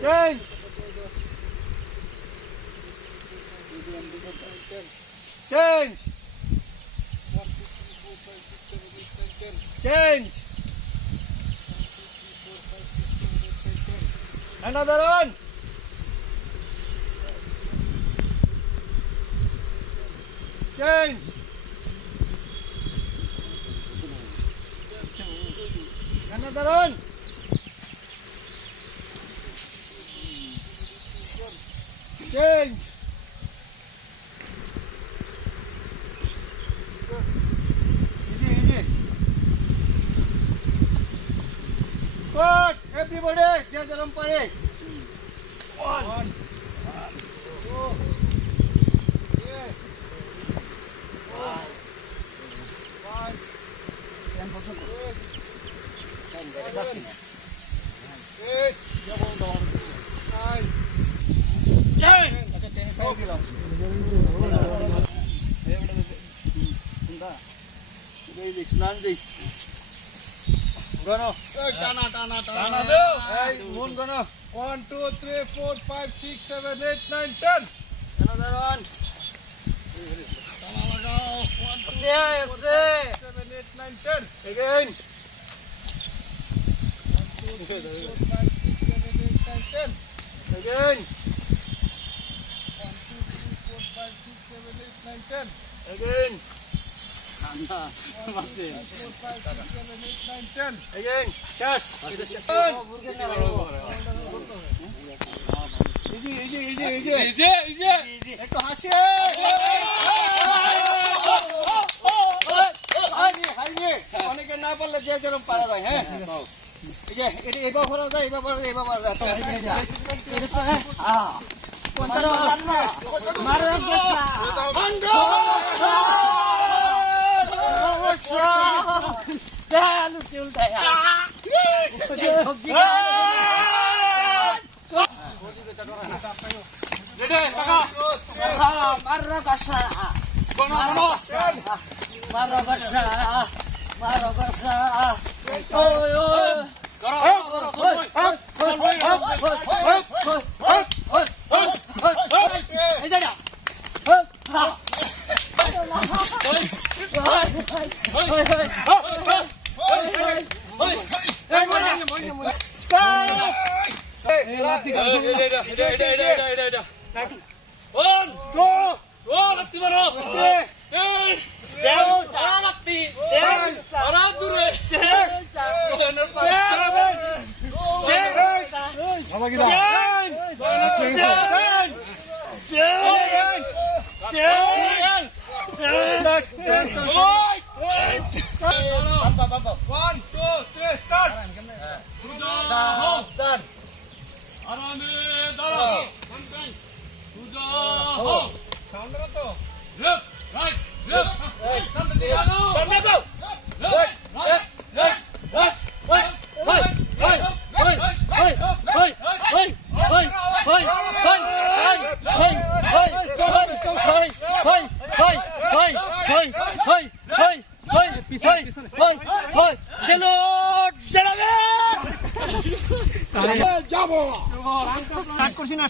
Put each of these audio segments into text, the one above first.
Change. Change. Change. Another one. Change. Another one. Change. Easy. Squat. Everybody. Just jump pare. One. Two. Three. 4. 5. 6. 8. 9. স্নান দিই গনো টানা দাও এই মন গনো 1 2 3 4 5 6 7 8 9 10 another one টানা লাগাও 1 2 3 4 5 6 7 8 9 10 again 1 2 3 4 5 6 7 8 9 10 again 1 2 3 4 5 6 7 8 9 10 again 1 2 3 4 5 6 7 8 9 10 again শেষ এটা শেষ ইজি একটু হাসি হাইনি অনেকে না পারলে যে যেরকম পারা যায় হ্যাঁ এই যে এটা এইবার করা যায় এইবার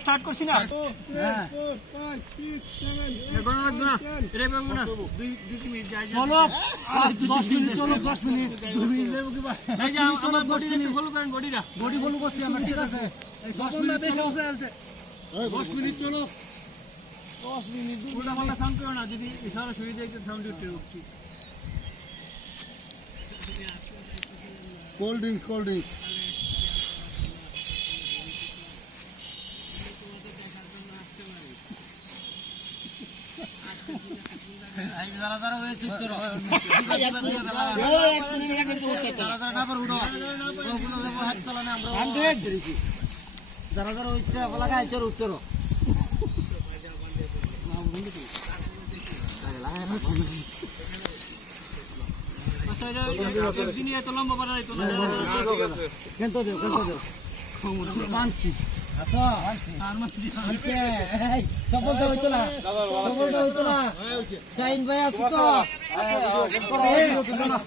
স্টার্ট করছি না চলো 10 মিনিট চলো 10 মিনিট 2 মিনিট এই যে আমার বডি ফলো করেন বডি ফলো করছি আমরা ঠিক আছে 10 মিনিট চলছে 10 মিনিট চলো 10 মিনিট পুরো আমরা সাউন্ড করো না যদি সরাসরি দেখতে সাউন্ড উঠতে উঠছি কোল্ড ড্রিঙ্কস যারা হয়ে চুপ করো যারা না পার উঠো হাত তোলা না আমরা যারা হচ্ছে বলা গায়ে চড় উঠ করো আচ্ছা এটা এত লম্বা পারা যাইতো না কেন তো দেও মানছি আচ্ছা আর মানছি এই সফলটা হইতো না চাইন ভাই আছো তো তুলনা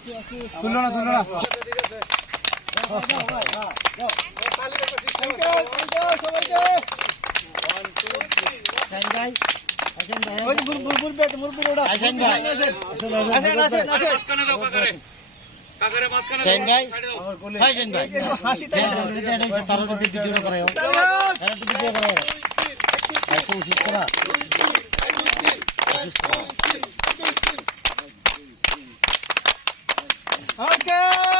Okay.